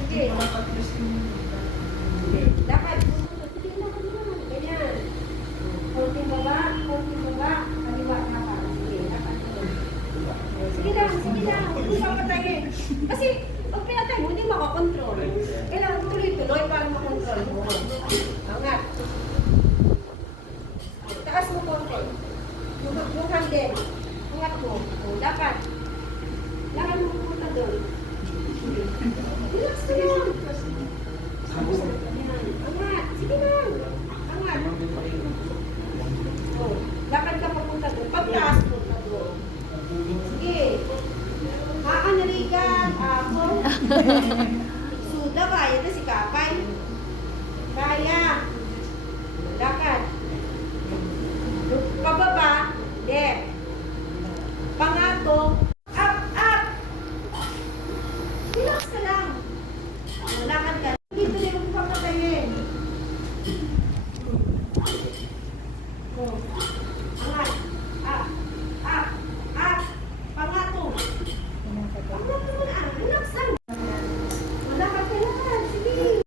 Sige. Lakad. Sige na, ganyan. Konting baba, kaliwa na ka. Sige, lakad mo. Sige lang. Hindi ka patayin. Kasi, pag pinatay mo, hindi makakontrol. Kailangan tuloy-tuloy para makontrol mo. Angat. Taas mo konti. Yung handle. Angat mo. Lakad. Lakad mo pupunta doon. Relax ka lang. Angat. Sige lang. Angat. Lakad ka papunta doon. Pagtaas punta doon. Sige. Haan, narigan. Ako.